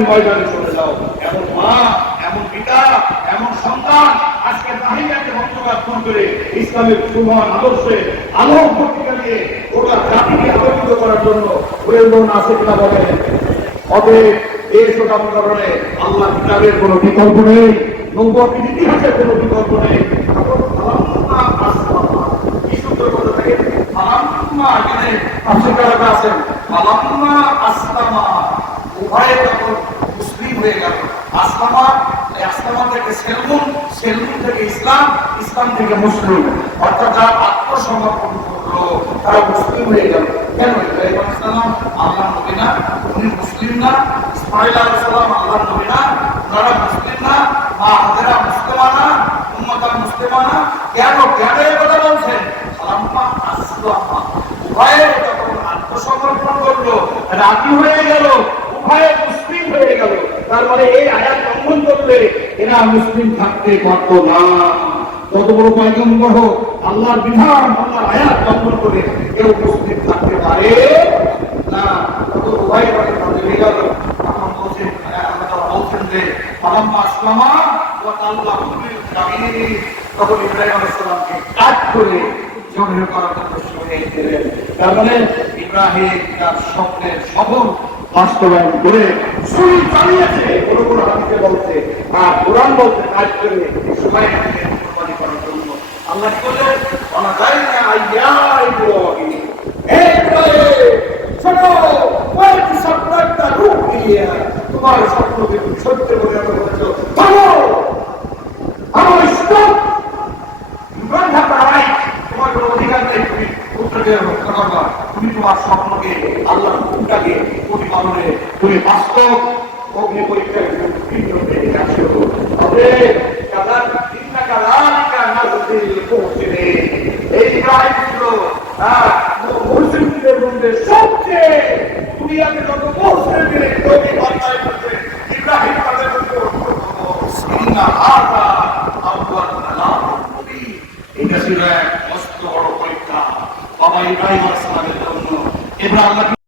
জিহাদের ময়দানে চলে যাও। এমন মা, এমন পিতা, এমন সন্তান আজকে তাহিয়াকে বন্ধঘাত করে ইসলামের সুমহান আদর্শে আলোক ভর্তিকা নিয়ে গোটা জাতিকে আলোকিত করার জন্য প্রয়োজন আছে কিনা বলেন? অতএব এই ছোটার কারণে আল্লাহ কিতাবের কোনো বিকল্প নেই, নবুয়তের ইতিহাসের কোনো বিকল্প নেই। কি সুন্দর কথা থাকে, ফালাম্মা এখানে তাফসীরকাররা আছেন, ফালাম্মা আসলামা, উভয়ে যখন মুসলিম হয়ে গেল। আসলামা, আসলামা থেকে সেলমুন, সেলমুন থেকে ইসলাম, ইসলাম থেকে মুসলিম, অর্থাৎ যারা আত্মসমর্পণ করলো তারা মুসলিম হয়ে গেল। কেন? ইব্রাহিম আলাইহিস সালাম আল্লাহর নবী না? উনি মুসলিম না? ইসমাঈল আলাইহিস সালাম আল্লাহর নবী না? ওনারা মুসলিম না? মা হাজেরা মুসলিমা না? উম্মাতান মুসলিমা না? কেন কেন এই কথা বলছেন? ফালাম্মা আসলামা, উভয়ে যখন আত্মসমর্পণ করলো, রাজি হয়ে গেল, উভয়ে মুসলিম হয়ে গেল। তার মানে এই আয়াত লঙ্ঘন করলে এরা মুসলিম থাকতে পারতো না। যত বড় পয়গম্বর হোক, আল্লাহর বিধান, আল্লাহর আয়াত লঙ্ঘন করে কেউ মুসলিম থাকতে পারে না। তত উভয় হয়ে গেল। তখন বলছেন, আল্লাহ বলছেন যে ফালাম্মা আসলামা ওয়া তাল্লাহু লিল জাবিন, তখন ইব্রাহিম আলাইহিস সালামকে কাট করে জবাই করার জন্য সরিয়ে দিলেন। তার মানে ইব্রাহিম তার স্বপ্নের সফল বাস্তবায়ন করে শুরু চালিয়েছে, কোনো কোনো হাদিসে বলছে, আর কোরআন বলছে কাজ করে সবাই কোরবানি করার জন্য। আল্লাহ কি বলে, অনাদাইনা আইয়া ইব্রাহিম, হে ইব্রাহিম শোনো, ওই স্বপ্নটা রূপ দিয়ে তোমার স্বপ্নকে তুমি সত্য পরিণত করেছো। ভালো আমার স্টপ, তোমার কোনো অধিকার নেই তুমি পুত্রকে রক্ষা করবা। তুমি তোমার স্বপ্নকে, আল্লাহর হুকুমটাকে প্রতিপালনে তুমি বাস্তব অগ্নি পরীক্ষায় মুসলিমদের মধ্যে সবচেয়ে দুনিয়াতে যত মুসলিমদের ইব্রাহিম তাদের এটা ছিল এক মস্ত বড় পরীক্ষা বাবা ইব্রাহিম আলাইহিস সালামের জন্য। এবার আল্লাহ